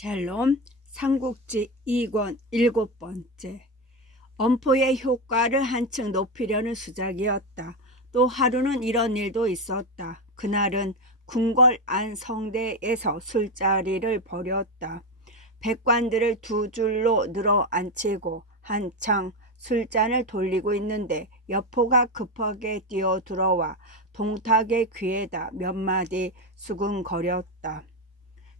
샬롬 삼국지 2권 7번째. 엄포의 효과를 한층 높이려는 수작이었다. 또 하루는 이런 일도 있었다. 그날은 궁궐 안 성대에서 술자리를 벌였다. 백관들을 두 줄로 늘어 앉히고 한창 술잔을 돌리고 있는데 여포가 급하게 뛰어들어와 동탁의 귀에다 몇 마디 수근거렸다.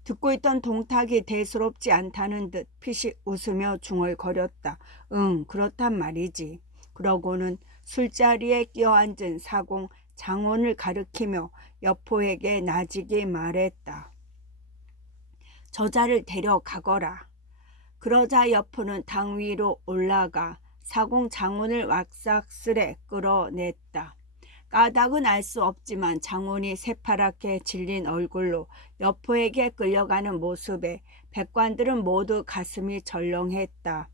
듣고 있던 동탁이 대수롭지 않다는 듯 피식 웃으며 중얼거렸다. 응, 그렇단 말이지. 그러고는 술자리에 끼어앉은 사공 장원을 가리키며 여포에게 나직이 말했다. 저자를 데려가거라. 그러자 여포는 당 위로 올라가 사공 장원을 왁삭스레 끌어냈다. 까닭은 알 수 없지만 장원이 새파랗게 질린 얼굴로 여포에게 끌려가는 모습에 백관들은 모두 가슴이 절렁했다.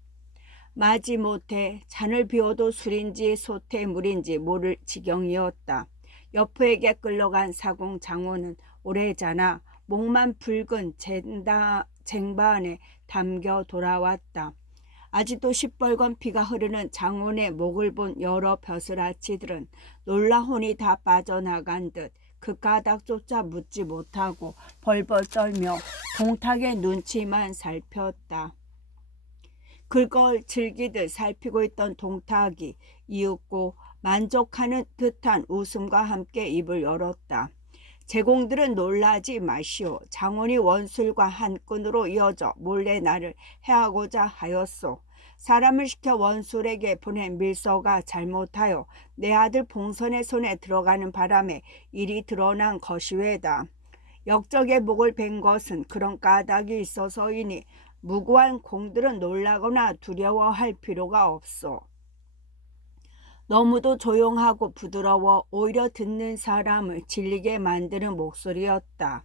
마지못해 잔을 비워도 술인지 소태물인지 모를 지경이었다. 여포에게 끌려간 사공 장원은 오래잖아 목만 붉은 쟁바 안에 담겨 돌아왔다. 아직도 시뻘건 피가 흐르는 장원의 목을 본 여러 벼슬아치들은 놀라혼이 다 빠져나간 듯 그 까닭조차 묻지 못하고 벌벌 떨며 동탁의 눈치만 살폈다. 그걸 즐기듯 살피고 있던 동탁이 이윽고 만족하는 듯한 웃음과 함께 입을 열었다. 제공들은 놀라지 마시오. 장원이 원술과 한 끈으로 이어져 몰래 나를 해하고자 하였소. 사람을 시켜 원술에게 보낸 밀서가 잘못하여 내 아들 봉선의 손에 들어가는 바람에 일이 드러난 것이외다. 역적의 목을 벤 것은 그런 까닭이 있어서이니 무고한 공들은 놀라거나 두려워할 필요가 없소. 너무도 조용하고 부드러워 오히려 듣는 사람을 질리게 만드는 목소리였다.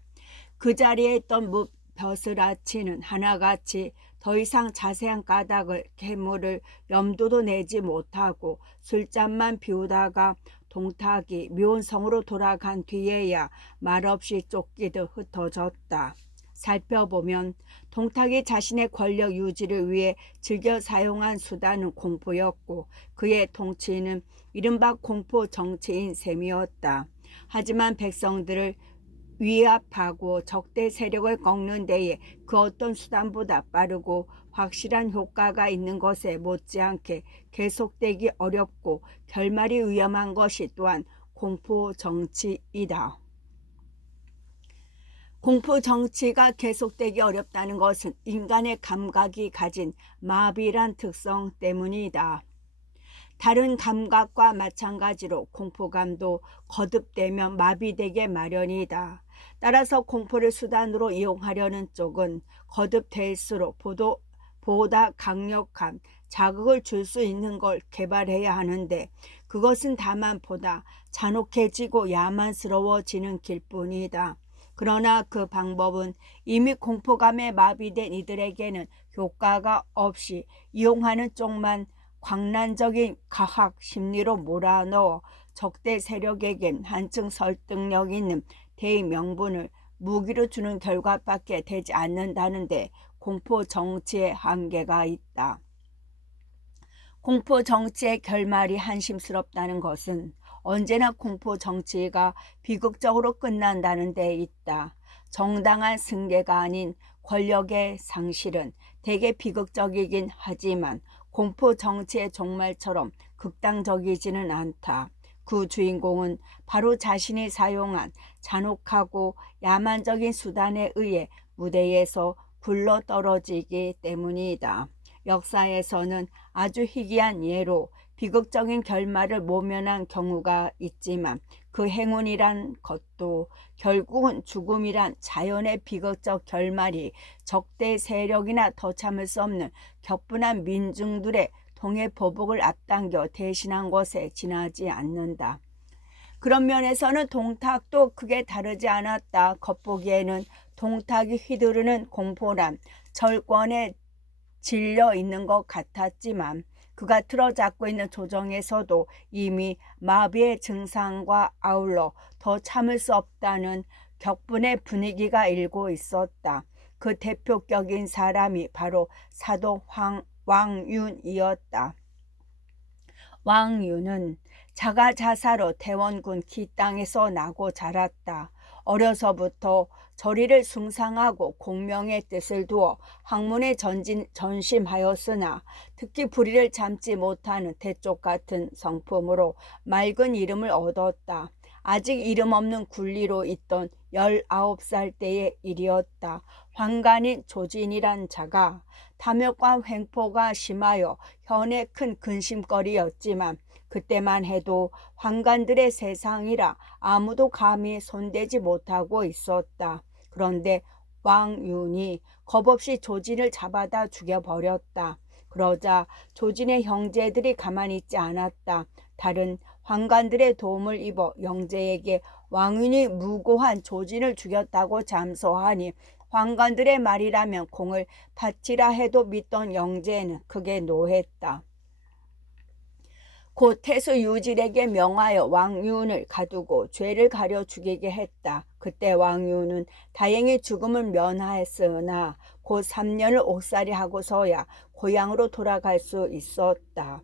그 자리에 있던 벼슬아치는 하나같이 더 이상 자세한 까닭을 계물을 염두도 내지 못하고 술잔만 비우다가 동탁이 미온성으로 돌아간 뒤에야 말없이 쫓기듯 흩어졌다. 살펴보면 동탁이 자신의 권력 유지를 위해 즐겨 사용한 수단은 공포였고 그의 통치는 이른바 공포 정치인 셈이었다. 하지만 백성들을 위압하고 적대 세력을 꺾는 데에 그 어떤 수단보다 빠르고 확실한 효과가 있는 것에 못지않게 계속되기 어렵고 결말이 위험한 것이 또한 공포 정치이다. 공포 정치가 계속되기 어렵다는 것은 인간의 감각이 가진 마비란 특성 때문이다. 다른 감각과 마찬가지로 공포감도 거듭되면 마비되게 마련이다. 따라서 공포를 수단으로 이용하려는 쪽은 거듭될수록 보다 강력한 자극을 줄 수 있는 걸 개발해야 하는데 그것은 다만 보다 잔혹해지고 야만스러워지는 길뿐이다. 그러나 그 방법은 이미 공포감에 마비된 이들에게는 효과가 없이 이용하는 쪽만 광란적인 과학 심리로 몰아넣어 적대 세력에겐 한층 설득력 있는 대명분을 무기로 주는 결과밖에 되지 않는다는데 공포 정치의 한계가 있다. 공포 정치의 결말이 한심스럽다는 것은 언제나 공포 정치가 비극적으로 끝난다는 데 있다. 정당한 승계가 아닌 권력의 상실은 대개 비극적이긴 하지만 공포 정치의 종말처럼 극단적이지는 않다. 그 주인공은 바로 자신이 사용한 잔혹하고 야만적인 수단에 의해 무대에서 굴러떨어지기 때문이다. 역사에서는 아주 희귀한 예로 비극적인 결말을 모면한 경우가 있지만 그 행운이란 것도 결국은 죽음이란 자연의 비극적 결말이 적대 세력이나 더 참을 수 없는 격분한 민중들의 통해 보복을 앞당겨 대신한 것에 지나지 않는다. 그런 면에서는 동탁도 크게 다르지 않았다. 겉보기에는 동탁이 휘두르는 공포란 절권에 질려 있는 것 같았지만 그가 틀어잡고 있는 조정에서도 이미 마비의 증상과 아울러 더 참을 수 없다는 격분의 분위기가 일고 있었다. 그 대표격인 사람이 바로 사도 왕윤이었다. 왕윤은 자가자사로 대원군 기땅에서 나고 자랐다. 어려서부터 절이를 숭상하고 공명의 뜻을 두어 학문에 전심하였으나 특히 불의를 참지 못하는 대쪽 같은 성품으로 맑은 이름을 얻었다. 아직 이름 없는 굴리로 있던 19살 때의 일이었다. 환관인 조진이란 자가 탐욕과 횡포가 심하여 현에 큰 근심거리였지만 그때만 해도 환관들의 세상이라 아무도 감히 손대지 못하고 있었다. 그런데 왕윤이 겁없이 조진을 잡아다 죽여버렸다. 그러자 조진의 형제들이 가만히 있지 않았다. 다른 환관들의 도움을 입어 영제에게 왕윤이 무고한 조진을 죽였다고 잠소하니 환관들의 말이라면 공을 바치라 해도 믿던 영제는 크게 노했다. 곧 태수 유질에게 명하여 왕윤을 가두고 죄를 가려 죽이게 했다. 그때 왕윤은 다행히 죽음을 면하였으나 곧 3년을 옥살이 하고서야 고향으로 돌아갈 수 있었다.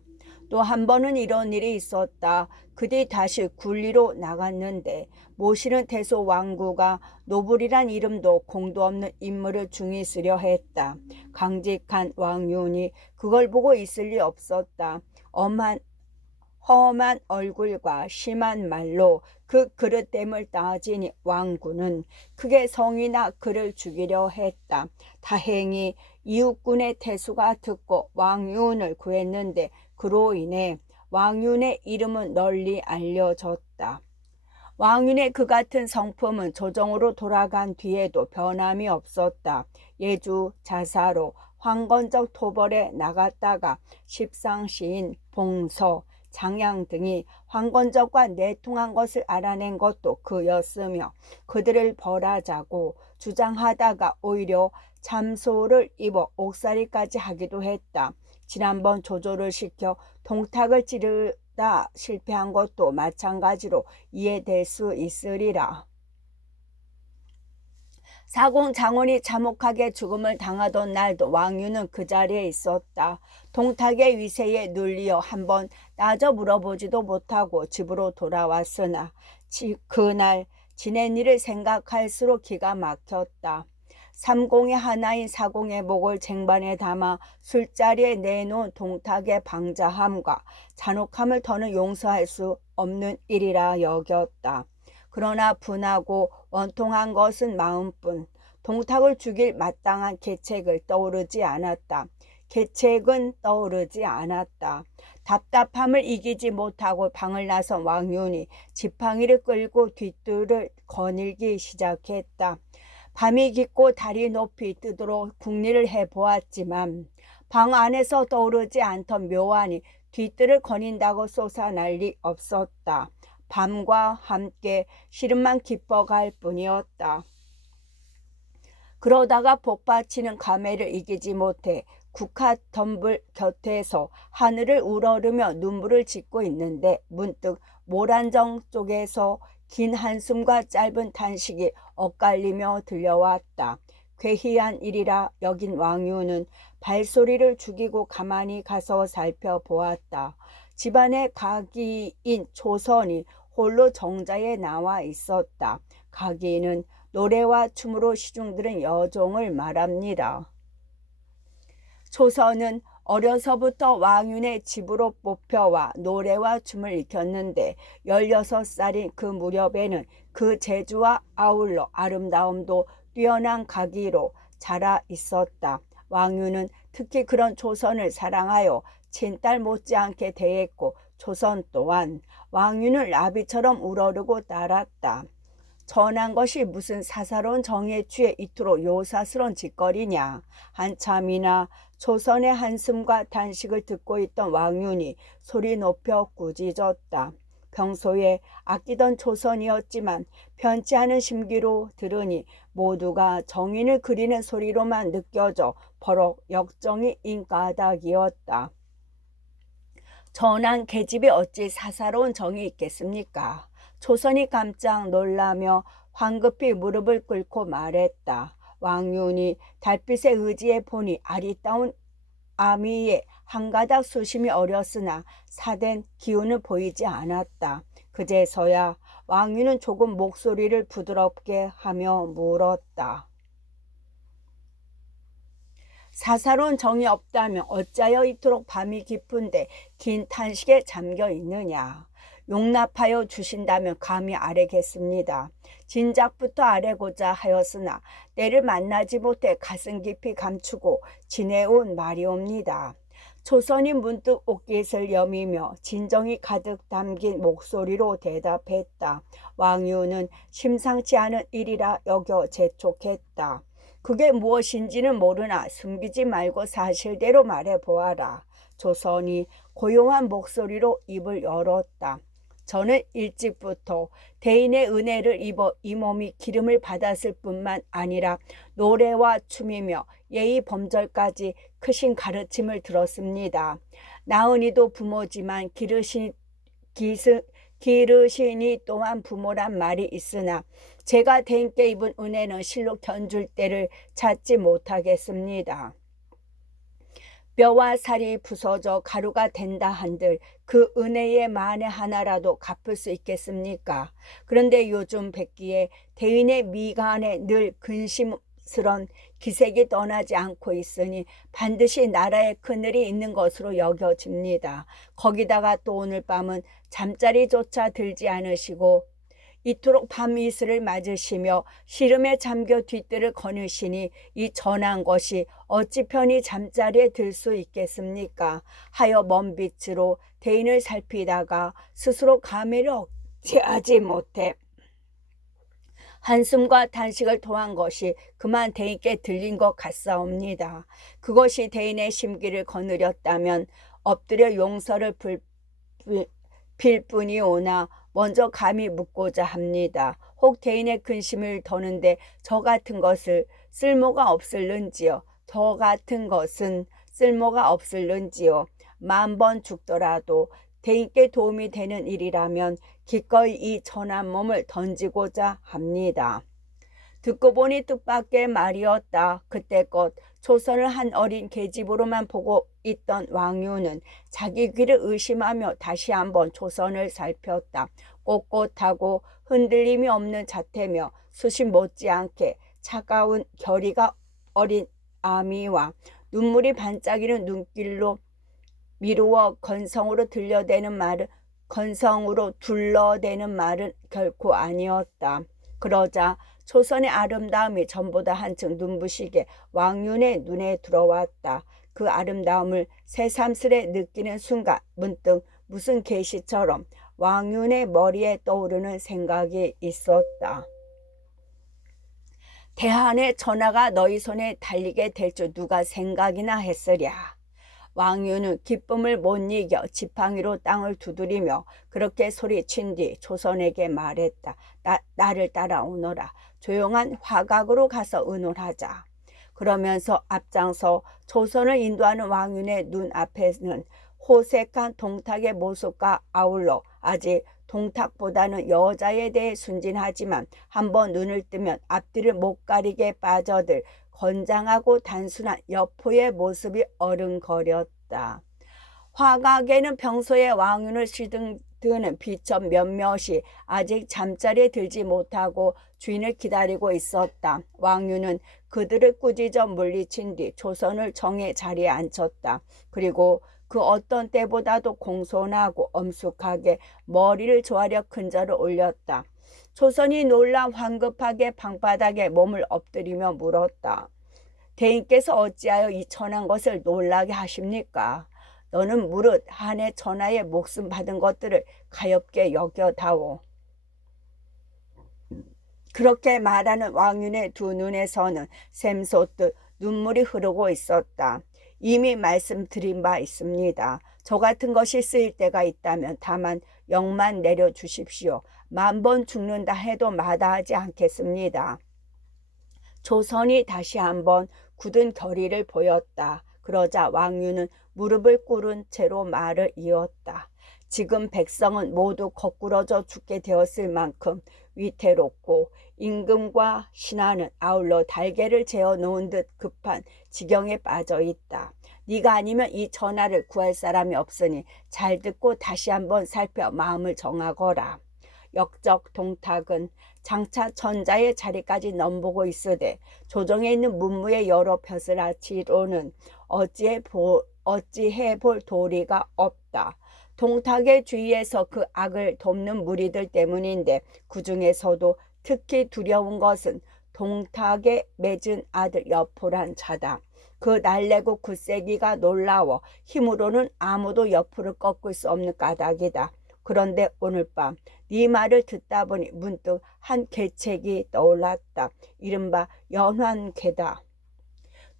또 한 번은 이런 일이 있었다. 그뒤 다시 굴리로 나갔는데 모시는 태수 왕구가 노블이란 이름도 공도 없는 인물을 중히 쓰려 했다. 강직한 왕윤이 그걸 보고 있을 리 없었다. 험한 얼굴과 심한 말로 그 그릇됨을 따지니 왕구는 크게 성이나 그를 죽이려 했다. 다행히 이웃군의 태수가 듣고 왕윤을 구했는데 그로 인해 왕윤의 이름은 널리 알려졌다. 왕윤의 그 같은 성품은 조정으로 돌아간 뒤에도 변함이 없었다. 예주 자사로 황건적 토벌에 나갔다가 십상시인 봉서, 장양 등이 황건적과 내통한 것을 알아낸 것도 그였으며 그들을 벌하자고 주장하다가 오히려 참소를 입어 옥살이까지 하기도 했다. 지난번 조조를 시켜 동탁을 찌르다 실패한 것도 마찬가지로 이해될 수 있으리라. 사공 장원이 참혹하게 죽음을 당하던 날도 왕윤은 그 자리에 있었다. 동탁의 위세에 눌리어 한번 따져 물어보지도 못하고 집으로 돌아왔으나 그날 지낸 일을 생각할수록 기가 막혔다. 삼공의 하나인 사공의 목을 쟁반에 담아 술자리에 내놓은 동탁의 방자함과 잔혹함을 더는 용서할 수 없는 일이라 여겼다. 그러나 분하고 원통한 것은 마음뿐 동탁을 죽일 마땅한 계책을 떠오르지 않았다. 계책은 떠오르지 않았다. 답답함을 이기지 못하고 방을 나선 왕윤이 지팡이를 끌고 뒷뜰을 거닐기 시작했다. 밤이 깊고 달이 높이 뜨도록 궁리를 해보았지만 방 안에서 떠오르지 않던 묘안이 뒷뜰을 거닌다고 솟아날 리 없었다. 밤과 함께 시름만 깊어갈 뿐이었다. 그러다가 복받치는 감회를 이기지 못해 국화덤불 곁에서 하늘을 우러르며 눈물을 짓고 있는데 문득 모란정 쪽에서 긴 한숨과 짧은 탄식이 엇갈리며 들려왔다. 괴희한 일이라 여긴 왕윤은 발소리를 죽이고 가만히 가서 살펴보았다. 집안의 가기인 초선이 홀로 정자에 나와 있었다. 가기인은 노래와 춤으로 시중들은 여종을 말합니다. 초선은 어려서부터 왕윤의 집으로 뽑혀와 노래와 춤을 익혔는데 16살인 그 무렵에는 그 재주와 아울러 아름다움도 뛰어난 가기로 자라 있었다. 왕윤은 특히 그런 초선을 사랑하여 친딸 못지않게 대했고 초선 또한 왕윤을 나비처럼 우러르고 따랐다. 전한 것이 무슨 사사로운 정의에 취해 이토록 요사스런 짓거리냐. 한참이나 초선의 한숨과 단식을 듣고 있던 왕윤이 소리 높여 꾸짖었다. 평소에 아끼던 초선이었지만 편치 않은 심기로 들으니 모두가 정인을 그리는 소리로만 느껴져 버럭 역정이 인가닥이었다. 전한 계집이 어찌 사사로운 정이 있겠습니까? 초선이 깜짝 놀라며 황급히 무릎을 꿇고 말했다. 왕윤이 달빛에 의지해 보니 아리따운 아미의 한 가닥 수심이 어렸으나 사된 기운은 보이지 않았다. 그제서야 왕윤은 조금 목소리를 부드럽게 하며 물었다. 사사로운 정이 없다면 어찌하여 이토록 밤이 깊은데 긴 탄식에 잠겨 있느냐. 용납하여 주신다면 감히 아뢰겠습니다. 진작부터 아뢰고자 하였으나 때를 만나지 못해 가슴 깊이 감추고 지내온 말이옵니다. 초선이 문득 옷깃을 여미며 진정이 가득 담긴 목소리로 대답했다. 왕유는 심상치 않은 일이라 여겨 재촉했다. 그게 무엇인지는 모르나 숨기지 말고 사실대로 말해보아라. 조선이 고요한 목소리로 입을 열었다. 저는 일찍부터 대인의 은혜를 입어 이 몸이 기름을 받았을 뿐만 아니라 노래와 춤이며 예의 범절까지 크신 가르침을 들었습니다. 나은이도 부모지만 기르시니 또한 부모란 말이 있으나 제가 대인께 입은 은혜는 실로 견줄 때를 찾지 못하겠습니다. 뼈와 살이 부서져 가루가 된다 한들 그 은혜의 만에 하나라도 갚을 수 있겠습니까? 그런데 요즘 뵙기에 대인의 미간에 늘 근심스런 기색이 떠나지 않고 있으니 반드시 나라에 큰일이 있는 것으로 여겨집니다. 거기다가 또 오늘 밤은 잠자리조차 들지 않으시고 이토록 밤이슬을 맞으시며 시름에 잠겨 뒷뜰을 거느시니 이 전한 것이 어찌 편히 잠자리에 들 수 있겠습니까? 하여 먼 빛으로 대인을 살피다가 스스로 감회를 억제하지 못해 한숨과 단식을 토한 것이 그만 대인께 들린 것 같사옵니다. 그것이 대인의 심기를 거느렸다면 엎드려 용서를 빌 뿐이오나 먼저 감히 묻고자 합니다. 혹 대인의 근심을 더는데 저 같은 것을 쓸모가 없을는지요. 저 같은 것은 쓸모가 없을는지요. 10,000번 죽더라도 대인께 도움이 되는 일이라면 기꺼이 이 전한 몸을 던지고자 합니다. 듣고 보니 뜻밖의 말이었다. 그때껏 조선을 한 어린 계집으로만 보고 있던 왕유는 자기 귀를 의심하며 다시 한번 조선을 살폈다. 꼿꼿하고 흔들림이 없는 자태며 수심 못지않게 차가운 결의가 어린 아미와 눈물이 반짝이는 눈길로 미루어 건성으로 둘러대는 말은 결코 아니었다. 그러자 조선의 아름다움이 전보다 한층 눈부시게 왕윤의 눈에 들어왔다. 그 아름다움을 새삼스레 느끼는 순간 문득 무슨 계시처럼 왕윤의 머리에 떠오르는 생각이 있었다. 대한의 전하가 너희 손에 달리게 될 줄 누가 생각이나 했으랴. 왕유는 기쁨을 못 이겨 지팡이로 땅을 두드리며 그렇게 소리친 뒤 조선에게 말했다. 나를 따라오너라. 조용한 화각으로 가서 의논하자. 그러면서 앞장서 조선을 인도하는 왕윤의 눈앞에는 호색한 동탁의 모습과 아울러 아직 동탁보다는 여자에 대해 순진하지만 한번 눈을 뜨면 앞뒤를 못 가리게 빠져들 건장하고 단순한 여포의 모습이 어른거렸다. 화각에는 평소에 왕윤을 시등드는 비첩 몇몇이 아직 잠자리에 들지 못하고 주인을 기다리고 있었다. 왕윤은 그들을 꾸짖어 물리친 뒤 조선을 정의 자리에 앉혔다. 그리고 그 어떤 때보다도 공손하고 엄숙하게 머리를 조아려 근절을 올렸다. 조선이 놀라 황급하게 방바닥에 몸을 엎드리며 물었다. 대인께서 어찌하여 이 천한 것을 놀라게 하십니까? 너는 무릇 한해 전하의 목숨 받은 것들을 가엾게 여겨다오. 그렇게 말하는 왕윤의 두 눈에서는 샘솟듯 눈물이 흐르고 있었다. 이미 말씀드린 바 있습니다. 저 같은 것이 쓰일 때가 있다면 다만 영만 내려주십시오. 10,000번 죽는다 해도 마다하지 않겠습니다. 조선이 다시 한번 굳은 결의를 보였다. 그러자 왕유는 무릎을 꿇은 채로 말을 이었다. 지금 백성은 모두 거꾸러져 죽게 되었을 만큼 위태롭고 임금과 신하는 아울러 달걀을 재어 놓은 듯 급한 지경에 빠져 있다. 네가 아니면 이 전하를 구할 사람이 없으니 잘 듣고 다시 한번 살펴 마음을 정하거라. 역적 동탁은 장차 천자의 자리까지 넘보고 있으되 조정에 있는 문무의 여러 벼슬아치로는 어찌해 볼 도리가 없다. 동탁의 주위에서 그 악을 돕는 무리들 때문인데 그 중에서도 특히 두려운 것은 동탁의 맺은 아들 여포란 자다. 그 날래고 굳세기가 놀라워 힘으로는 아무도 여포를 꺾을 수 없는 까닭이다. 그런데 오늘 밤 네 말을 듣다 보니 문득 한 계책이 떠올랐다. 이른바 연환계다.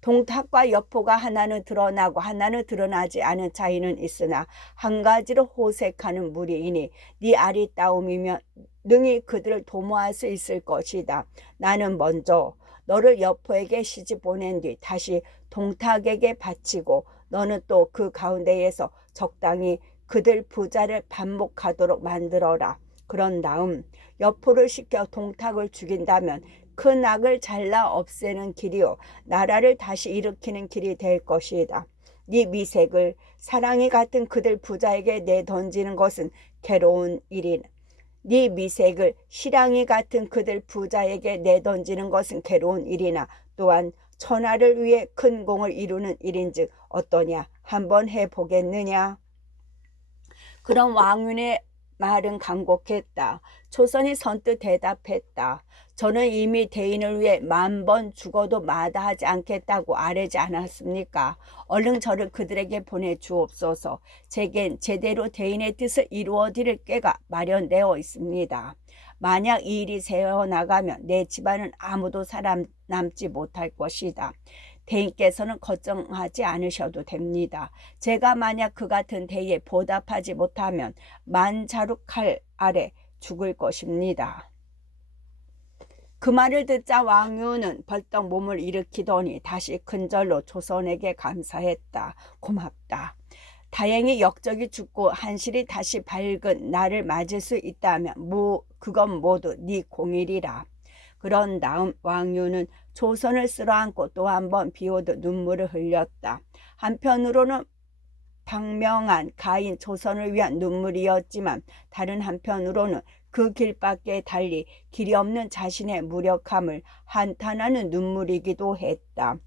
동탁과 여포가 하나는 드러나고 하나는 드러나지 않은 차이는 있으나 한 가지로 호색하는 무리이니 네 아리따움이면 능히 그들을 도모할 수 있을 것이다. 나는 먼저 너를 여포에게 시집 보낸 뒤 다시 동탁에게 바치고 너는 또 그 가운데에서 적당히 그들 부자를 반목하도록 만들어라. 그런 다음 여포를 시켜 동탁을 죽인다면 그 낙을 잘라 없애는 길이요 나라를 다시 일으키는 길이 될 것이다. 네 미색을 사랑이 같은 그들 부자에게 내던지는 것은 괴로운 일이나 네 미색을 시랑이 같은 그들 부자에게 내던지는 것은 괴로운 일이나 또한 천하를 위해 큰 공을 이루는 일인즉 어떠냐 한번 해보겠느냐. 그런 왕윤의 말은 간곡했다. 조선이 선뜻 대답했다. 저는 이미 대인을 위해 10,000번 죽어도 마다하지 않겠다고 아뢰지 않았습니까? 얼른 저를 그들에게 보내주옵소서. 제겐 제대로 대인의 뜻을 이루어드릴 꾀가 마련되어 있습니다. 만약 이 일이 새어나가면 내 집안은 아무도 살아남지 못할 것이다. 대인께서는 걱정하지 않으셔도 됩니다. 제가 만약 그 같은 대에 보답하지 못하면 만자루 칼 아래 죽을 것입니다. 그 말을 듣자 왕유는 벌떡 몸을 일으키더니 다시 큰절로 조선에게 감사했다. 고맙다. 다행히 역적이 죽고 한실이 다시 밝은 나를 맞을 수 있다면 그건 모두 네 공일이라. 그런 다음 왕유는 조선을 쓸어안고 또 한 번 비오듯 눈물을 흘렸다. 한편으로는 방명한 가인 조선을 위한 눈물이었지만 다른 한편으로는 그 길밖에 달리 길이 없는 자신의 무력함을 한탄하는 눈물이기도 했다.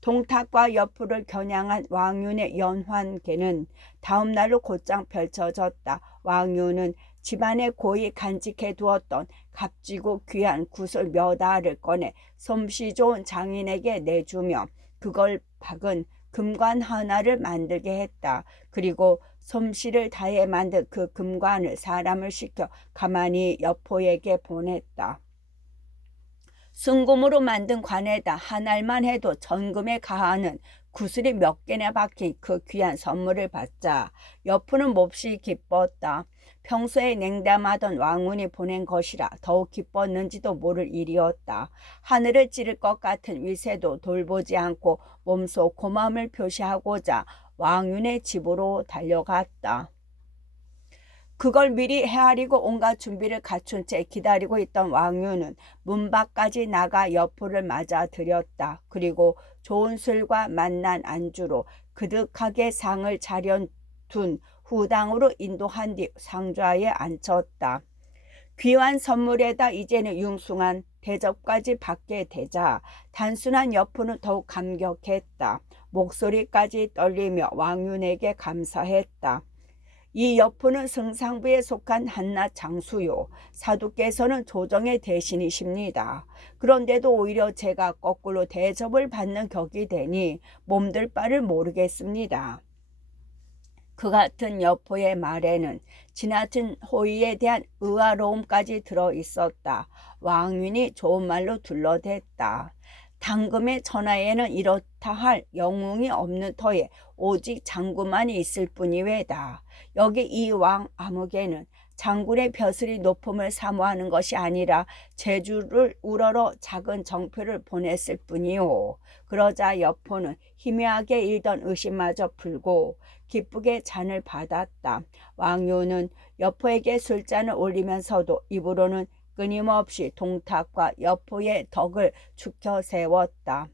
동탁과 여포를 겨냥한 왕윤의 연환계는 다음 날로 곧장 펼쳐졌다. 왕윤은 집안에 고이 간직해 두었던 값지고 귀한 구슬 몇 알을 꺼내 솜씨 좋은 장인에게 내주며 그걸 박은 금관 하나를 만들게 했다. 그리고 솜씨를 다해 만든 그 금관을 사람을 시켜 가만히 여포에게 보냈다. 순금으로 만든 관에다 한 알만 해도 전금에 가하는 구슬이 몇 개나 박힌 그 귀한 선물을 받자 여포는 몹시 기뻤다. 평소에 냉담하던 왕운이 보낸 것이라 더욱 기뻤는지도 모를 일이었다. 하늘을 찌를 것 같은 위세도 돌보지 않고 몸소 고마움을 표시하고자 왕윤의 집으로 달려갔다. 그걸 미리 헤아리고 온갖 준비를 갖춘 채 기다리고 있던 왕윤은 문 밖까지 나가 여포를 맞아들였다. 그리고 좋은 술과 맛난 안주로 그득하게 상을 차려둔 후당으로 인도한 뒤 상좌에 앉혔다. 귀한 선물에다 이제는 융숭한 대접까지 받게 되자 단순한 여포는 더욱 감격했다. 목소리까지 떨리며 왕윤에게 감사했다. 이 여포는 승상부에 속한 한낱 장수요. 사두께서는 조정의 대신이십니다. 그런데도 오히려 제가 거꾸로 대접을 받는 격이 되니 몸둘 바를 모르겠습니다. 그 같은 여포의 말에는 지나친 호의에 대한 의아로움까지 들어있었다. 왕윤이 좋은 말로 둘러댔다. 당금의 천하에는 이렇다 할 영웅이 없는 터에 오직 장구만이 있을 뿐이외다. 여기 이 왕 암흑에는 장군의 벼슬이 높음을 사모하는 것이 아니라 제주를 우러러 작은 정표를 보냈을 뿐이요. 그러자 여포는 희미하게 일던 의심마저 풀고 기쁘게 잔을 받았다. 왕유는 여포에게 술잔을 올리면서도 입으로는 끊임없이 동탁과 여포의 덕을 축혀 세웠다.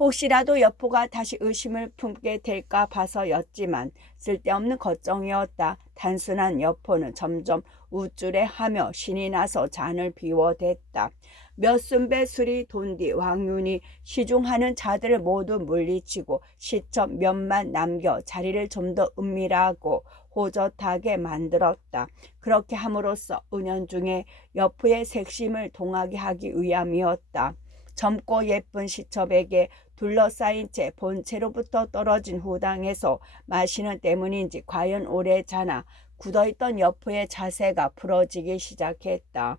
혹시라도 여포가 다시 의심을 품게 될까 봐서였지만 쓸데없는 걱정이었다. 단순한 여포는 점점 우쭐해하며 신이 나서 잔을 비워댔다. 몇 순배 술이 돈 뒤 왕윤이 시중하는 자들을 모두 물리치고 시첩 몇만 남겨 자리를 좀 더 은밀하고 호젓하게 만들었다. 그렇게 함으로써 은연중에 여포의 색심을 동하게 하기 위함이었다. 젊고 예쁜 시첩에게 둘러싸인 채 본체로부터 떨어진 후당에서 마시는 때문인지 과연 오래 자나 굳어있던 여포의 자세가 풀어지기 시작했다.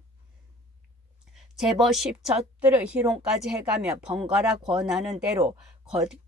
제법 십첩들을 희롱까지 해가며 번갈아 권하는 대로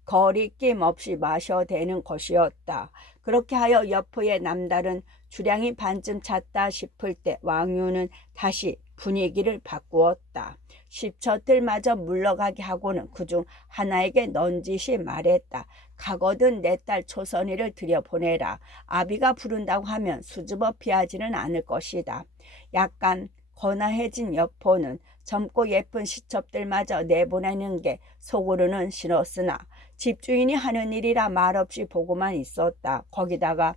거리낌 없이 마셔대는 것이었다. 그렇게 하여 여포의 남다른 주량이 반쯤 찼다 싶을 때 왕유는 다시 분위기를 바꾸었다. 십처들마저 물러가게 하고는 그중 하나에게 넌지시 말했다. 가거든 내 딸 초선이를 들여보내라. 아비가 부른다고 하면 수줍어 피하지는 않을 것이다. 약간 거나해진 여포는 젊고 예쁜 시첩들마저 내보내는 게 속으로는 싫었으나 집주인이 하는 일이라 말없이 보고만 있었다. 거기다가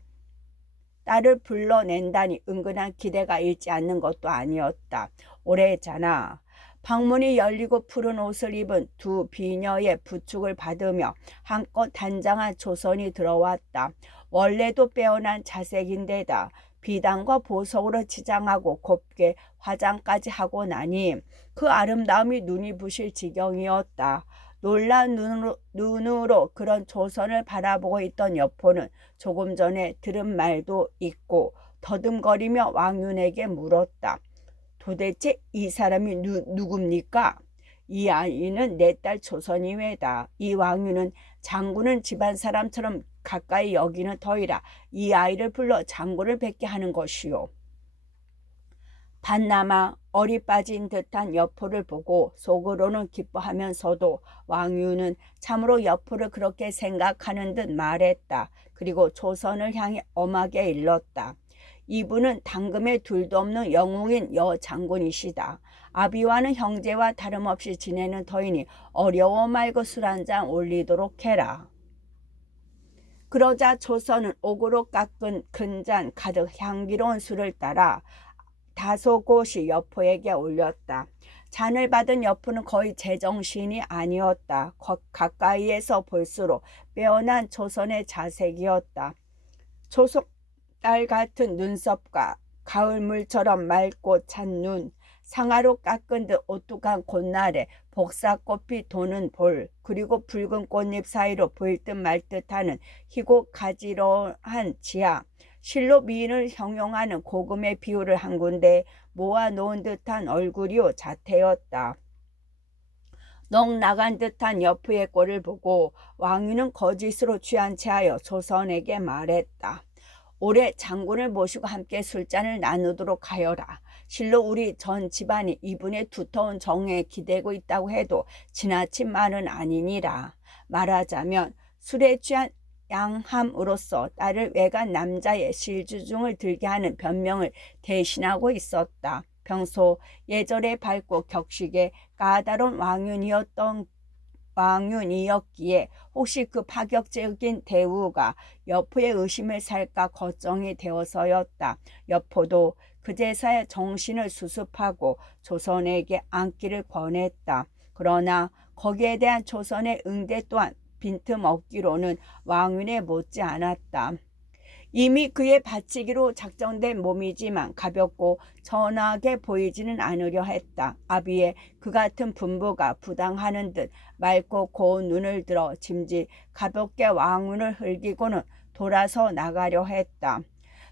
딸을 불러낸다니 은근한 기대가 잃지 않는 것도 아니었다. 오래잖아. 방문이 열리고 푸른 옷을 입은 두 비녀의 부축을 받으며 한껏 단장한 조선이 들어왔다. 원래도 빼어난 자색인데다 비단과 보석으로 치장하고 곱게 화장까지 하고 나니 그 아름다움이 눈이 부실 지경이었다. 놀란 눈으로 그런 조선을 바라보고 있던 여포는 조금 전에 들은 말도 잊고 더듬거리며 왕윤에게 물었다. 도대체 이 사람이 누굽니까? 이 아이는 내 딸 조선이외다. 이 왕윤은 장군은 집안 사람처럼 가까이 여기는 터이라 이 아이를 불러 장군을 뵙게 하는 것이요. 반나마 어리 빠진 듯한 여포를 보고 속으로는 기뻐하면서도 왕유는 참으로 여포를 그렇게 생각하는 듯 말했다. 그리고 조선을 향해 엄하게 일렀다. 이분은 당금에 둘도 없는 영웅인 여장군이시다. 아비와는 형제와 다름없이 지내는 터이니 어려워 말고 술 한 잔 올리도록 해라. 그러자 조선은 옥으로 깎은 큰 잔 가득 향기로운 술을 따라 다소 곳이 여포에게 올렸다. 잔을 받은 여포는 거의 제정신이 아니었다. 가까이에서 볼수록 빼어난 조선의 자색이었다. 초속달 같은 눈썹과 가을물처럼 맑고 찬 눈, 상아로 깎은 듯 오뚝한 콧날에 복사꽃이 도는 볼, 그리고 붉은 꽃잎 사이로 보일 듯 말 듯하는 희고 가지런한 지하, 실로 미인을 형용하는 고금의 비율을 한 군데 모아놓은 듯한 얼굴이요 자태였다. 넋 나간 듯한 여포의 꼴을 보고 왕유는 거짓으로 취한 체하여 조선에게 말했다. 올해 장군을 모시고 함께 술잔을 나누도록 하여라. 실로 우리 전 집안이 이분의 두터운 정에 기대고 있다고 해도 지나친 말은 아니니라. 말하자면 술에 취한 양함으로써 딸을 외간 남자의 실주중을 들게 하는 변명을 대신하고 있었다. 평소 예절에 밝고 격식에 까다로운 왕윤이었기에 혹시 그 파격적인 대우가 여포의 의심을 살까 걱정이 되어서였다. 여포도 그제서야 정신을 수습하고 조선에게 앉기를 권했다. 그러나 거기에 대한 조선의 응대 또한 빈틈없기로는 왕윤에 못지 않았다. 이미 그의 바치기로 작정된 몸이지만 가볍고 천하게 보이지는 않으려 했다. 아비의 그 같은 분부가 부당하는 듯 맑고 고운 눈을 들어 짐짓 가볍게 왕윤을 흘기고는 돌아서 나가려 했다.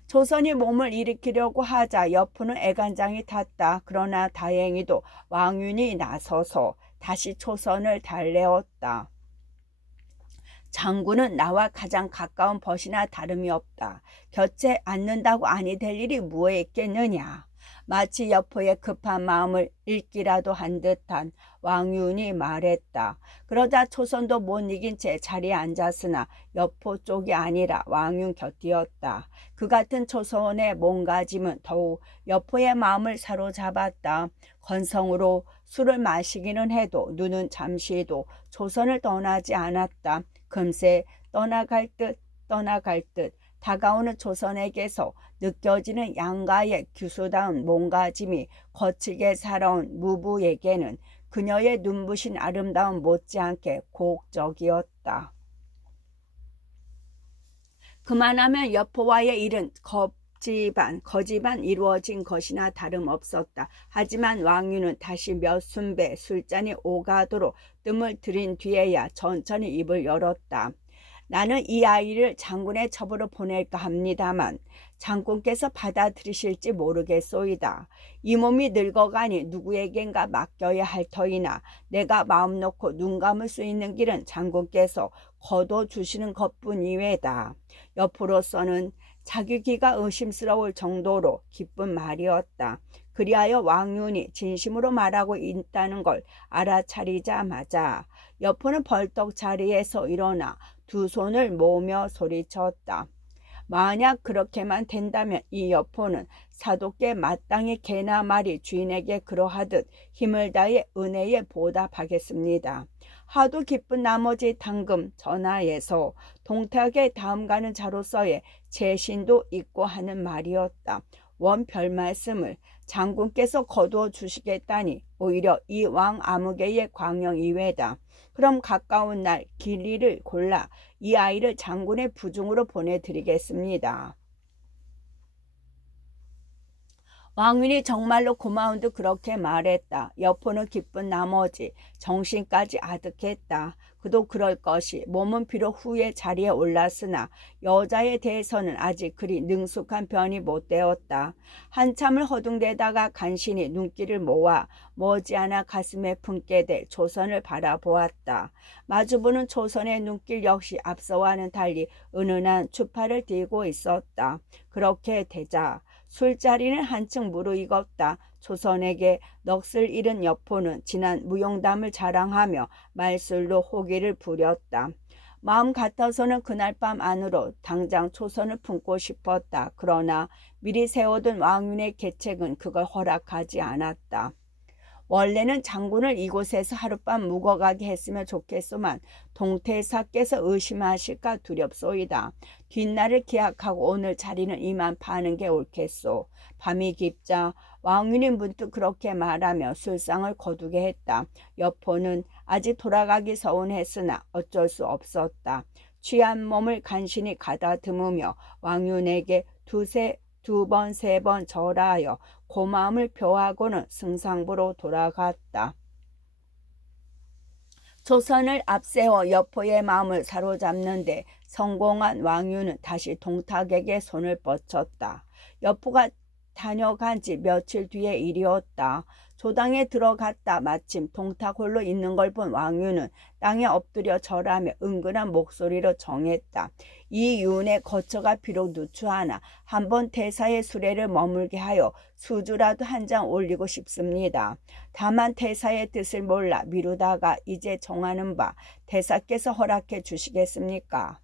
조선이 몸을 일으키려고 하자 여포는 애간장이 탔다. 그러나 다행히도 왕윤이 나서서 다시 초선을 달래었다. 장군은 나와 가장 가까운 벗이나 다름이 없다. 곁에 앉는다고 아니 될 일이 무엇에 있겠느냐. 마치 여포의 급한 마음을 읽기라도 한 듯한 왕윤이 말했다. 그러자 초선도 못 이긴 채 자리에 앉았으나 여포 쪽이 아니라 왕윤 곁이었다. 그 같은 초선의 몸가짐은 더욱 여포의 마음을 사로잡았다. 건성으로 술을 마시기는 해도 눈은 잠시도 초선을 떠나지 않았다. 금세 떠나갈 듯 다가오는 초선에게서 느껴지는 양가의 규수다운 몸가짐이 거칠게 살아온 무부에게는 그녀의 눈부신 아름다움 못지않게 고혹적이었다. 그만하면 여포와의 일은 거지반 이루어진 것이나 다름없었다. 하지만 왕윤은 다시 몇 순배 술잔이 오가도록 뜸을 들인 뒤에야 천천히 입을 열었다. 나는 이 아이를 장군의 첩으로 보낼까 합니다만 장군께서 받아들이실지 모르겠소이다. 이 몸이 늙어가니 누구에겐가 맡겨야 할 터이나 내가 마음 놓고 눈 감을 수 있는 길은 장군께서 거둬주시는 것뿐 이외다. 옆으로서는 자기 귀가 의심스러울 정도로 기쁜 말이었다. 그리하여 왕윤이 진심으로 말하고 있다는 걸 알아차리자마자 여포는 벌떡 자리에서 일어나 두 손을 모으며 소리쳤다. 만약 그렇게만 된다면 이 여포는 사도께 마땅히 개나 말이 주인에게 그러하듯 힘을 다해 은혜에 보답하겠습니다. 하도 기쁜 나머지 당금 전하에서 동탁에 다음 가는 자로서의 재신도 있고 하는 말이었다. 원 별말씀을 장군께서 거두어 주시겠다니 오히려 이 왕 아무개의 광영 이외다. 그럼 가까운 날 길이를 골라 이 아이를 장군의 부중으로 보내드리겠습니다. 왕윤이 정말로 고마운 듯 그렇게 말했다. 여포는 기쁜 나머지 정신까지 아득했다. 그도 그럴 것이 몸은 비록 후에 자리에 올랐으나 여자에 대해서는 아직 그리 능숙한 편이 못 되었다. 한참을 허둥대다가 간신히 눈길을 모아 머지않아 가슴에 품게 될 조선을 바라보았다. 마주보는 조선의 눈길 역시 앞서와는 달리 은은한 추파를 띠고 있었다. 그렇게 되자 술자리는 한층 무르익었다. 조선에게 넋을 잃은 여포는 지난 무용담을 자랑하며 말술로 호기를 부렸다. 마음 같아서는 그날 밤 안으로 당장 초선을 품고 싶었다. 그러나 미리 세워둔 왕윤의 계책은 그걸 허락하지 않았다. 원래는 장군을 이곳에서 하룻밤 묵어가게 했으면 좋겠소만 동태사께서 의심하실까 두렵소이다. 뒷날을 기약하고 오늘 자리는 이만 파는 게 옳겠소. 밤이 깊자 왕윤이 문득 그렇게 말하며 술상을 거두게 했다. 여포는 아직 돌아가기 서운했으나 어쩔 수 없었다. 취한 몸을 간신히 가다듬으며 왕윤에게 두 번, 세 번 절하여 고마움을 표하고는 승상부로 돌아갔다. 조선을 앞세워 여포의 마음을 사로잡는데 성공한 왕윤은 다시 동탁에게 손을 뻗쳤다. 여포가 다녀간 지 며칠 뒤의 일이었다. 조당에 들어갔다 마침 동탁 홀로 있는 걸 본 왕윤은 땅에 엎드려 절하며 은근한 목소리로 정했다. 이 윤의 거처가 비록 누추하나 한번 태사의 수레를 머물게 하여 수주라도 한 장 올리고 싶습니다. 다만 태사의 뜻을 몰라 미루다가 이제 정하는 바 태사께서 허락해 주시겠습니까?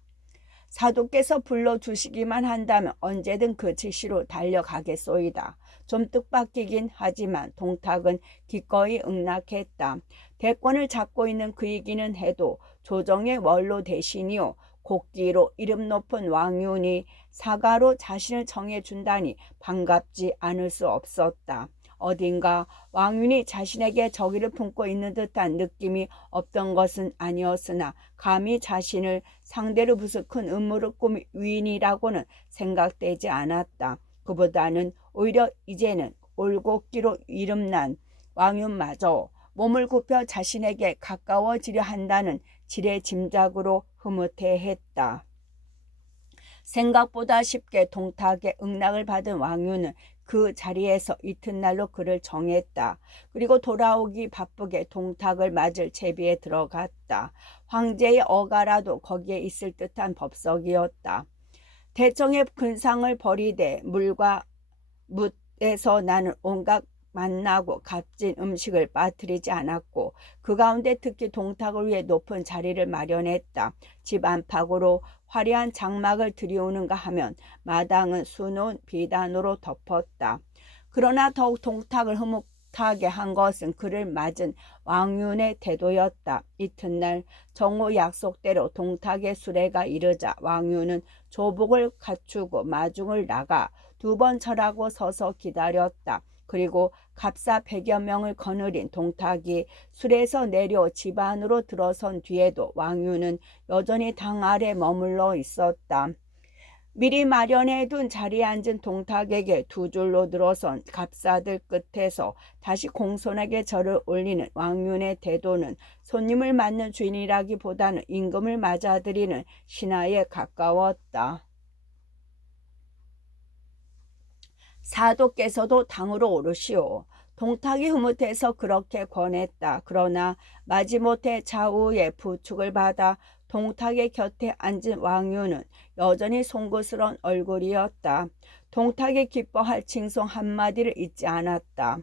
사도께서 불러주시기만 한다면 언제든 그 지시로 달려가겠소이다. 좀 뜻밖이긴 하지만 동탁은 기꺼이 응낙했다. 대권을 잡고 있는 그이기는 해도 조정의 원로 대신이요 곡기로 이름 높은 왕윤이 사가로 자신을 정해준다니 반갑지 않을 수 없었다. 어딘가 왕윤이 자신에게 저기를 품고 있는 듯한 느낌이 없던 것은 아니었으나 감히 자신을 상대로 무슨 큰 음모를 꾸민 위인이라고는 생각되지 않았다. 그보다는 오히려 이제는 올곧기로 이름난 왕윤마저 몸을 굽혀 자신에게 가까워지려 한다는 지레 짐작으로 흐뭇해했다. 생각보다 쉽게 동탁의 응낙을 받은 왕윤은 그 자리에서 이튿날로 그를 정했다. 그리고 돌아오기 바쁘게 동탁을 맞을 채비에 들어갔다. 황제의 어가라도 거기에 있을 듯한 법석이었다. 대청의 근상을 버리되 물과 묻에서 나는 온갖 맛나고 값진 음식을 빠뜨리지 않았고 그 가운데 특히 동탁을 위해 높은 자리를 마련했다. 집 안팎으로 화려한 장막을 들이우는가 하면 마당은 수놓은 비단으로 덮었다. 그러나 더욱 동탁을 흐뭇하게 한 것은 그를 맞은 왕윤의 태도였다. 이튿날 정오 약속대로 동탁의 수레가 이르자 왕윤은 조복을 갖추고 마중을 나가 2번 절하고 서서 기다렸다. 그리고 갑사 100여 명을 거느린 동탁이 수레에서 내려 집 안으로 들어선 뒤에도 왕윤은 여전히 당 아래 머물러 있었다. 미리 마련해둔 자리에 앉은 동탁에게 2줄로 늘어선 갑사들 끝에서 다시 공손하게 절을 올리는 왕윤의 태도는 손님을 맞는 주인이라기보다는 임금을 맞아들이는 신하에 가까웠다. 사도께서도 당으로 오르시오. 동탁이 흐뭇해서 그렇게 권했다. 그러나 마지못해 좌우의 부축을 받아 동탁의 곁에 앉은 왕윤은 여전히 송구스러운 얼굴이었다. 동탁이 기뻐할 칭송 한마디를 잊지 않았다.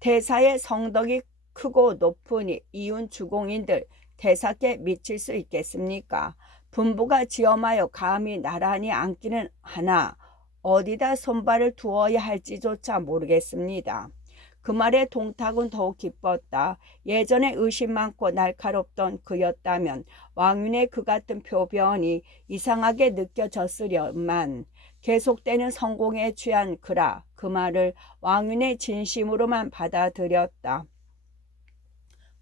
대사의 성덕이 크고 높으니 이윤 주공인들 대사께 미칠 수 있겠습니까? 분부가 지엄하여 감히 나란히 앉기는 하나 어디다 손발을 두어야 할지조차 모르겠습니다. 그 말에 동탁은 더욱 기뻤다. 예전에 의심 많고 날카롭던 그였다면 왕윤의 그 같은 표변이 이상하게 느껴졌으련만 계속되는 성공에 취한 그라 그 말을 왕윤의 진심으로만 받아들였다.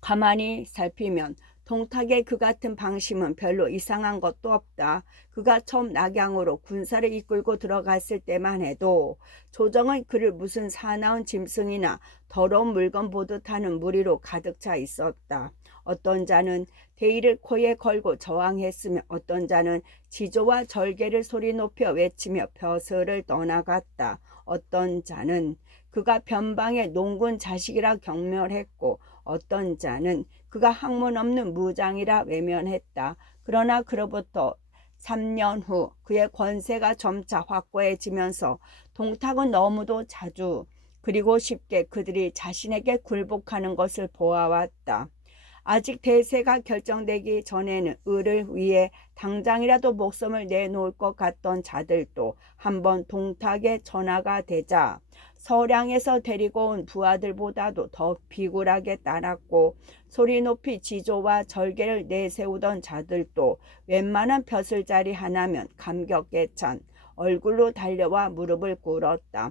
가만히 살피면 동탁의 그 같은 방심은 별로 이상한 것도 없다. 그가 처음 낙양으로 군사를 이끌고 들어갔을 때만 해도 조정은 그를 무슨 사나운 짐승이나 더러운 물건 보듯 하는 무리로 가득 차 있었다. 어떤 자는 대의를 코에 걸고 저항했으며 어떤 자는 지조와 절개를 소리 높여 외치며 벼슬을 떠나갔다. 어떤 자는 그가 변방의 농군 자식이라 경멸했고 어떤 자는 그가 학문 없는 무장이라 외면했다. 그러나 그로부터 3년 후 그의 권세가 점차 확고해지면서 동탁은 너무도 자주 그리고 쉽게 그들이 자신에게 굴복하는 것을 보아왔다. 아직 대세가 결정되기 전에는 을을 위해 당장이라도 목숨을 내놓을 것 같던 자들도 한번 동탁의 전하가 되자 서량에서 데리고 온 부하들보다도 더 비굴하게 따랐고 소리 높이 지조와 절개를 내세우던 자들도 웬만한 벼슬자리 하나면 감격에 찬 얼굴로 달려와 무릎을 꿇었다.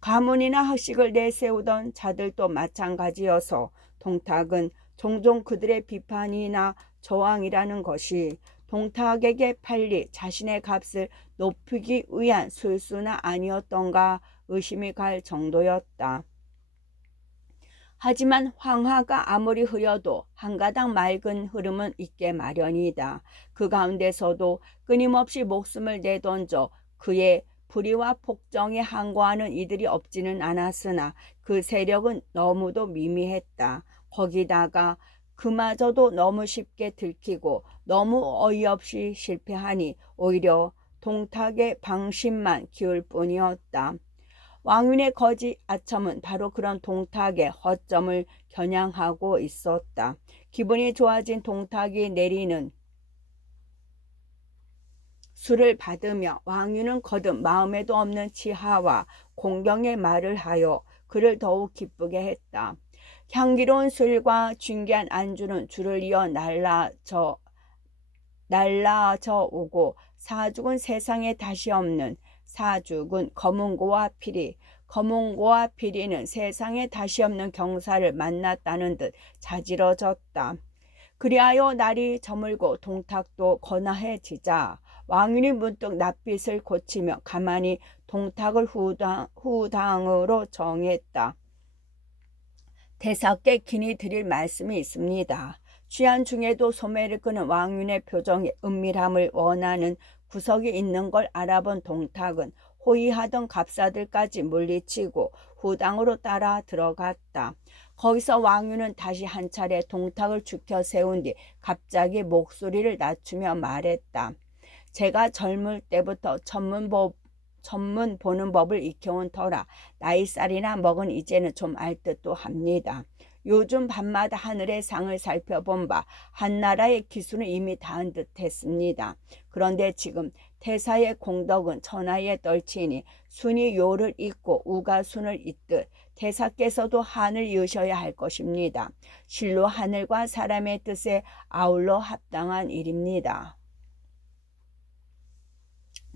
가문이나 학식을 내세우던 자들도 마찬가지여서 동탁은 종종 그들의 비판이나 저항이라는 것이 동탁에게 팔리 자신의 값을 높이기 위한 술수나 아니었던가 의심이 갈 정도였다. 하지만 황하가 아무리 흐려도 한가닥 맑은 흐름은 있게 마련이다. 그 가운데서도 끊임없이 목숨을 내던져 그의 불의와 폭정에 항거하는 이들이 없지는 않았으나 그 세력은 너무도 미미했다. 거기다가 그마저도 너무 쉽게 들키고 너무 어이없이 실패하니 오히려 동탁의 방심만 키울 뿐이었다. 왕윤의 거짓 아첨은 바로 그런 동탁의 허점을 겨냥하고 있었다. 기분이 좋아진 동탁이 내리는 술을 받으며 왕윤은 거듭 마음에도 없는 치하와 공경의 말을 하여 그를 더욱 기쁘게 했다. 향기로운 술과 중귀한 안주는 줄을 이어 날라져 오고 사죽은 세상에 다시 없는 사죽은 검은고와 피리, 검은고와 피리는 세상에 다시 없는 경사를 만났다는 듯 자지러졌다. 그리하여 날이 저물고 동탁도 거나해지자 왕윤이 문득 낯빛을 고치며 가만히 동탁을 후당으로 정했다. 대사께 긴히 드릴 말씀이 있습니다. 취한 중에도 소매를 끄는 왕윤의 표정에 은밀함을 원하는 구석이 있는 걸 알아본 동탁은 호위하던 갑사들까지 물리치고 후당으로 따라 들어갔다. 거기서 왕유는 다시 한 차례 동탁을 죽여 세운 뒤 갑자기 목소리를 낮추며 말했다. 제가 젊을 때부터 전문 보는 법을 익혀온 터라 나이살이나 먹은 이제는 좀 알 듯도 합니다. 요즘 밤마다 하늘의 상을 살펴본 바 한나라의 기수는 이미 닿은 듯 했습니다. 그런데 지금 태사의 공덕은 천하에 떨치니 순이 요를 잇고 우가 순을 잇듯 태사께서도 한을 이으셔야 할 것입니다. 실로 하늘과 사람의 뜻에 아울러 합당한 일입니다.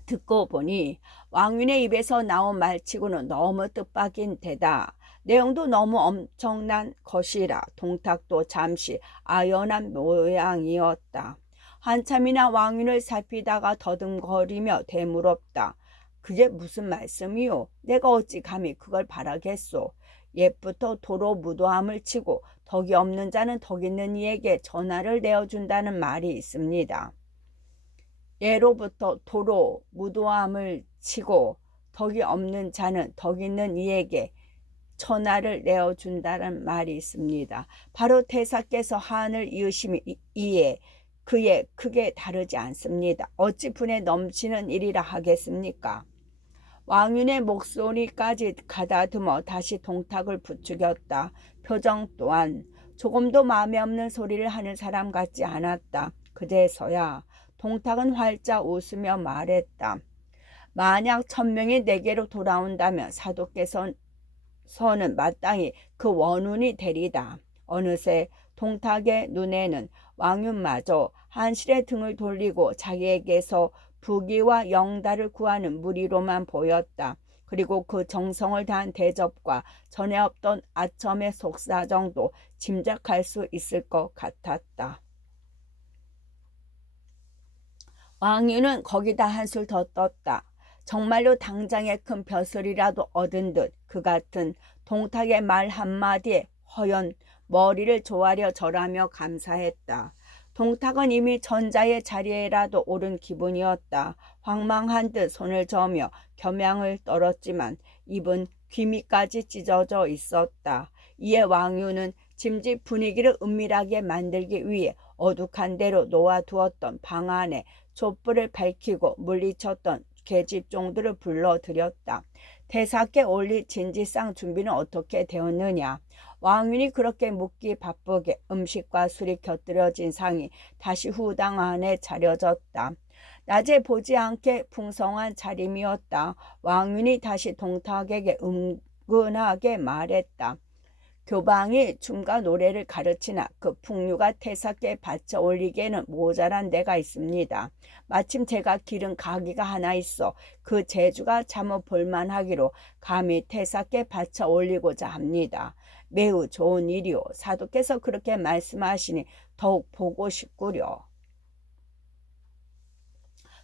듣고 보니 왕윤의 입에서 나온 말치고는 너무 뜻밖인 데다 내용도 너무 엄청난 것이라 동탁도 잠시 아연한 모양이었다. 한참이나 왕윤을 살피다가 더듬거리며 되물었다. 그게 무슨 말씀이요? 내가 어찌 감히 그걸 바라겠소. 옛부터 도로 무도함을 치고 덕이 없는 자는 덕 있는 이에게 전화를 내어준다는 말이 있습니다. 예로부터 도로 무도함을 치고 덕이 없는 자는 덕 있는 이에게 천하를 내어준다는 말이 있습니다. 바로 태사께서 한을 이으심이에 그에 크게 다르지 않습니다. 어찌 분에 넘치는 일이라 하겠습니까? 왕윤의 목소리까지 가다듬어 다시 동탁을 부추겼다. 표정 또한 조금도 마음에 없는 소리를 하는 사람 같지 않았다. 그제서야 동탁은 활짝 웃으며 말했다. 만약 1000명이 내게로 돌아온다면 사도께서는 마땅히 그 원운이 되리다. 어느새 동탁의 눈에는 왕윤마저 한실의 등을 돌리고 자기에게서 부귀와 영달을 구하는 무리로만 보였다. 그리고 그 정성을 다한 대접과 전에 없던 아첨의 속사정도 짐작할 수 있을 것 같았다. 왕윤은 거기다 한술 더 떴다. 정말로 당장의 큰 벼슬이라도 얻은 듯 그 같은 동탁의 말 한마디에 허연 머리를 조아려 절하며 감사했다. 동탁은 이미 전자의 자리에라도 오른 기분이었다. 황망한 듯 손을 저으며 겸양을 떨었지만 입은 귀미까지 찢어져 있었다. 이에 왕윤은 짐짓 분위기를 은밀하게 만들기 위해 어둑한 데로 놓아두었던 방 안에 촛불을 밝히고 물리쳤던 계집종들을 불러들였다. 태사께 올릴 진지상 준비는 어떻게 되었느냐. 왕윤이 그렇게 묵기 바쁘게 음식과 술이 곁들여진 상이 다시 후당 안에 차려졌다. 낮에 보지 않게 풍성한 차림이었다. 왕윤이 다시 동탁에게 은근하게 말했다. 교방이 춤과 노래를 가르치나 그 풍류가 태사께 바쳐 올리기에는 모자란 데가 있습니다. 마침 제가 기른 가기가 하나 있어 그 재주가 참어 볼만하기로 감히 태사께 바쳐 올리고자 합니다. 매우 좋은 일이오. 사도께서 그렇게 말씀하시니 더욱 보고 싶구려.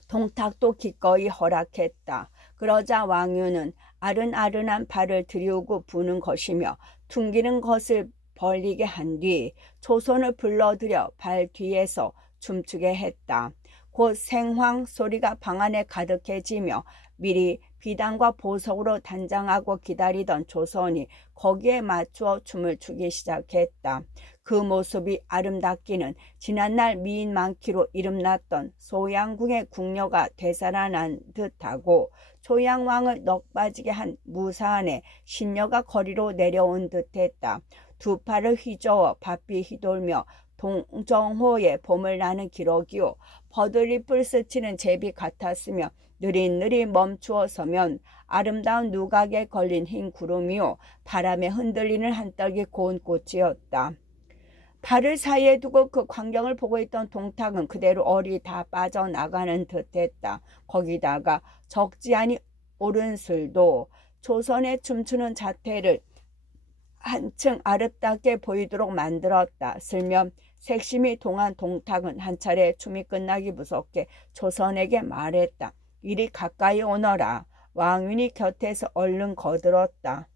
동탁도 기꺼이 허락했다. 그러자 왕윤은 아른아른한 발을 들이우고 부는 것이며 퉁기는 것을 벌리게 한 뒤 초손을 불러들여 발 뒤에서 춤추게 했다. 곧 생황 소리가 방 안에 가득해지며 미리 비단과 보석으로 단장하고 기다리던 조선이 거기에 맞추어 춤을 추기 시작했다. 그 모습이 아름답기는 지난날 미인 많기로 이름났던 소양궁의 궁녀가 되살아난 듯하고 소양왕을 넋빠지게 한 무사안에 신녀가 거리로 내려온 듯했다. 두 팔을 휘저어 바삐 휘돌며 동정호의 봄을 나는 기러기요 버들잎을 스치는 제비 같았으며 느릿느릿 멈추어 서면 아름다운 누각에 걸린 흰 구름이요 바람에 흔들리는 한 떨기 고운 꽃이었다. 발을 사이에 두고 그 광경을 보고 있던 동탁은 그대로 얼이 다 빠져나가는 듯했다. 거기다가 적지 않이 오른 술도 조선의 춤추는 자태를 한층 아름답게 보이도록 만들었다. 슬면 색심이 동한 동탁은 한 차례 춤이 끝나기 무섭게 조선에게 말했다. 이리 가까이 오너라. 왕윤이 곁에서 얼른 거들었다.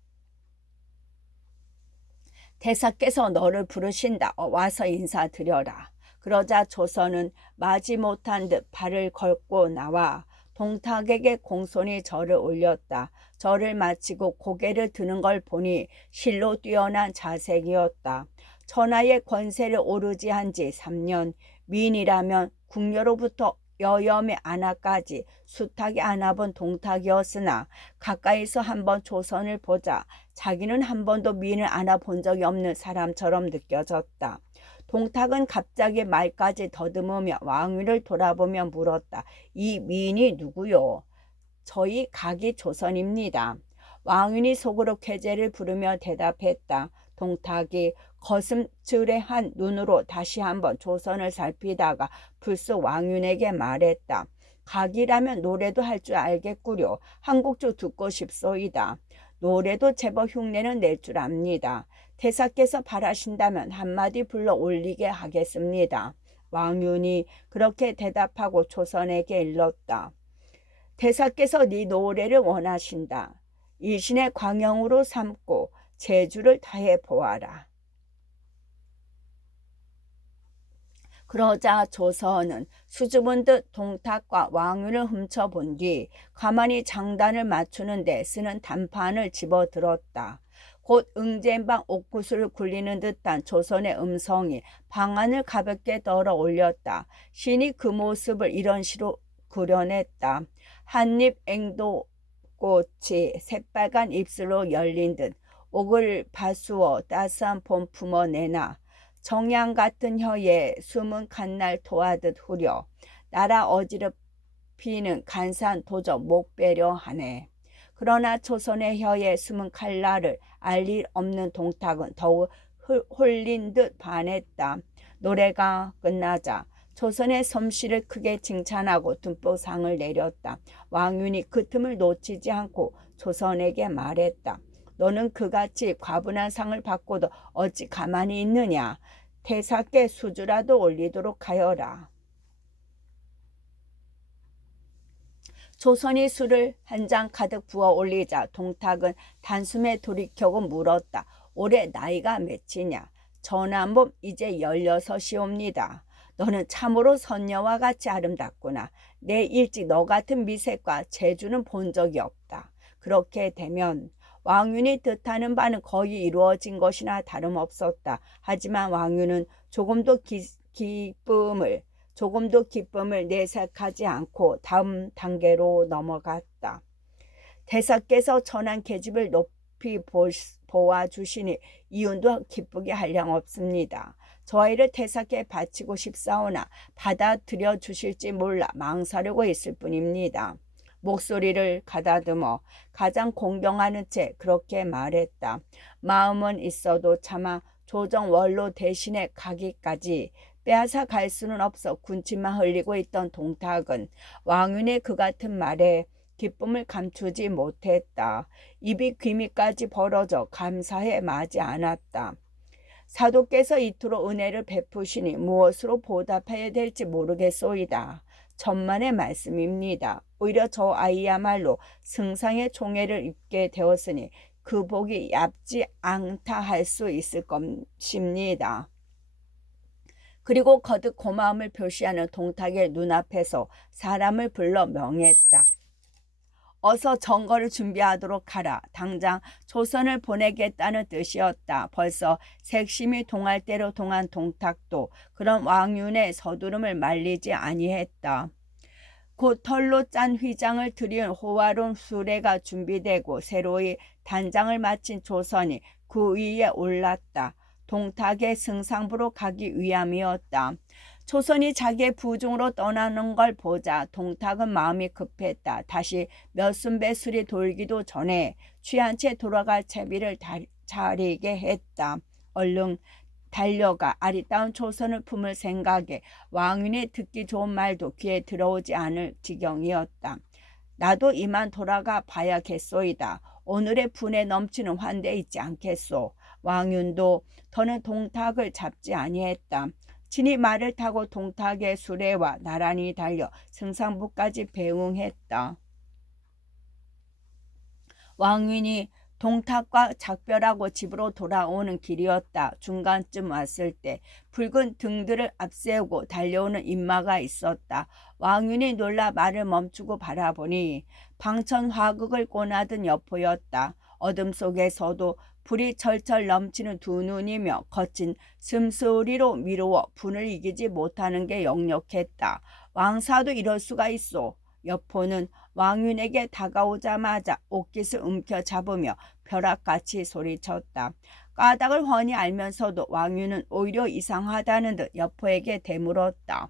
태사께서 너를 부르신다. 와서 인사드려라. 그러자 조선은 마지못한 듯 발을 걸고 나와 동탁에게 공손히 절을 올렸다. 절을 마치고 고개를 드는 걸 보니 실로 뛰어난 자색이었다. 천하의 권세를 오르지 한 지 3년, 미인이라면 궁녀로부터 여염의 아나까지 숱하게 안아본 동탁이었으나 가까이서 한번 조선을 보자 자기는 한 번도 미인을 안아본 적이 없는 사람처럼 느껴졌다. 동탁은 갑자기 말까지 더듬으며 왕위를 돌아보며 물었다. 이 미인이 누구요? 저희 각이 조선입니다. 왕윤이 속으로 쾌재를 부르며 대답했다. 동탁이 거슴츠레한 눈으로 다시 한번 조선을 살피다가 불쑥 왕윤에게 말했다. 각이라면 노래도 할 줄 알겠구려. 한 곡 좀 듣고 싶소이다. 노래도 제법 흉내는 낼 줄 압니다. 태사께서 바라신다면 한마디 불러 올리게 하겠습니다. 왕윤이 그렇게 대답하고 조선에게 일렀다. 태사께서 네 노래를 원하신다. 일신의 광영으로 삼고 재주를 다해 보아라. 그러자 조선은 수줍은 듯 동탁과 왕윤을 훔쳐본 뒤 가만히 장단을 맞추는 데 쓰는 단판을 집어들었다. 곧 응젠방 옥구슬을 굴리는 듯한 조선의 음성이 방안을 가볍게 떨어 올렸다. 신이 그 모습을 이런 시로 그려냈다. 한입 앵도꽃이 새빨간 입술로 열린 듯 옥을 바수어 따스한 봄 품어내나 정양 같은 혀에 숨은 갓날 토하듯 후려 나라 어지럽히는 간산 도저 못 빼려 하네. 그러나 조선의 혀에 숨은 칼날을 알 일 없는 동탁은 더욱 홀린 듯 반했다. 노래가 끝나자 조선의 솜씨를 크게 칭찬하고 듬뿍 상을 내렸다. 왕윤이 그 틈을 놓치지 않고 조선에게 말했다. 너는 그같이 과분한 상을 받고도 어찌 가만히 있느냐. 태사께 수주라도 올리도록 하여라. 조선이 술을 한 잔 가득 부어 올리자 동탁은 단숨에 돌이켜고 물었다. 올해 나이가 몇이냐. 전한범 이제 16이옵니다. 너는 참으로 선녀와 같이 아름답구나. 내 일찍 너 같은 미색과 재주는 본 적이 없다. 그렇게 되면 왕윤이 뜻하는 바는 거의 이루어진 것이나 다름없었다. 하지만 왕윤은 조금도 기쁨을 내색하지 않고 다음 단계로 넘어갔다. 태사께서 전한 계집을 높이 보아주시니 이윤도 기쁘게 한량없습니다. 저 아이를 태사께 바치고 싶사오나 받아들여 주실지 몰라 망설이고 있을 뿐입니다. 목소리를 가다듬어 가장 공경하는 채 그렇게 말했다. 마음은 있어도 차마 조정원로 대신에 가기까지 빼앗아 갈 수는 없어 군침만 흘리고 있던 동탁은 왕윤의 그 같은 말에 기쁨을 감추지 못했다. 입이 귀미까지 벌어져 감사해 마지 않았다. 사도께서 이토록 은혜를 베푸시니 무엇으로 보답해야 될지 모르겠소이다. 천만의 말씀입니다. 오히려 저 아이야말로 승상의 총애를 입게 되었으니 그 복이 얕지 않다 할 수 있을 것입니다. 그리고 거듭 고마움을 표시하는 동탁의 눈앞에서 사람을 불러 명했다. 어서 정거를 준비하도록 하라. 당장 조선을 보내겠다는 뜻이었다. 벌써 색심이 동할 대로 동한 동탁도 그런 왕윤의 서두름을 말리지 아니했다. 곧 털로 짠 휘장을 들인 호화로운 수레가 준비되고 새로이 단장을 마친 조선이 그 위에 올랐다. 동탁의 승상부로 가기 위함이었다. 조선이 자기의 부중으로 떠나는 걸 보자 동탁은 마음이 급했다. 다시 몇 순배 술이 돌기도 전에 취한 채 돌아갈 채비를 차리게 했다. 얼른 달려가 아리따운 조선을 품을 생각에 왕윤이 듣기 좋은 말도 귀에 들어오지 않을 지경이었다. 나도 이만 돌아가 봐야겠소이다. 오늘의 분에 넘치는 환대 있지 않겠소. 왕윤도 더는 동탁을 잡지 아니했다. 친히 말을 타고 동탁의 수레와 나란히 달려 승상부까지 배웅했다. 왕윤이 동탁과 작별하고 집으로 돌아오는 길이었다. 중간쯤 왔을 때 붉은 등들을 앞세우고 달려오는 인마가 있었다. 왕윤이 놀라 말을 멈추고 바라보니 방천화극을 꼬나든 여포였다. 어둠 속에서도 불이 철철 넘치는 두 눈이며 거친 숨소리로 미루어 분을 이기지 못하는 게 역력했다. 왕사도 이럴 수가 있어. 여포는 왕윤에게 다가오자마자 옷깃을 움켜잡으며 벼락같이 소리쳤다. 까닭을 훤히 알면서도 왕윤은 오히려 이상하다는 듯 여포에게 대물었다.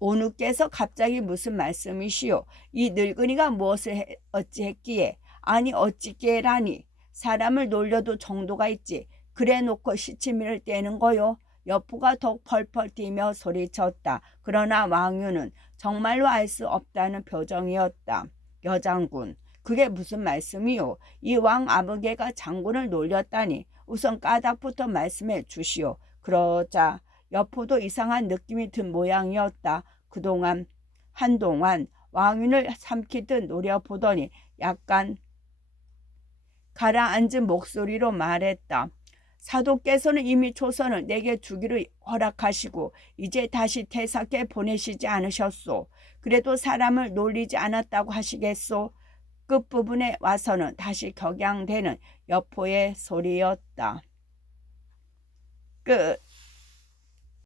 오누께서 갑자기 무슨 말씀이시오? 이 늙은이가 무엇을 어찌했기에? 아니 어찌게라니? 사람을 놀려도 정도가 있지. 그래 놓고 시치미를 떼는 거요. 여포가 더욱 펄펄 뛰며 소리쳤다. 그러나 왕윤은 정말로 알 수 없다는 표정이었다. 여장군, 그게 무슨 말씀이오? 이 왕 아버개가 장군을 놀렸다니. 우선 까닭부터 말씀해 주시오. 그러자 여포도 이상한 느낌이 든 모양이었다. 한동안 왕윤을 삼키듯 노려보더니 약간 가라앉은 목소리로 말했다. 사도께서는 이미 조선을 내게 주기로 허락하시고 이제 다시 태사께 보내시지 않으셨소. 그래도 사람을 놀리지 않았다고 하시겠소? 끝부분에 와서는 다시 격양되는 여포의 소리였다. 끝.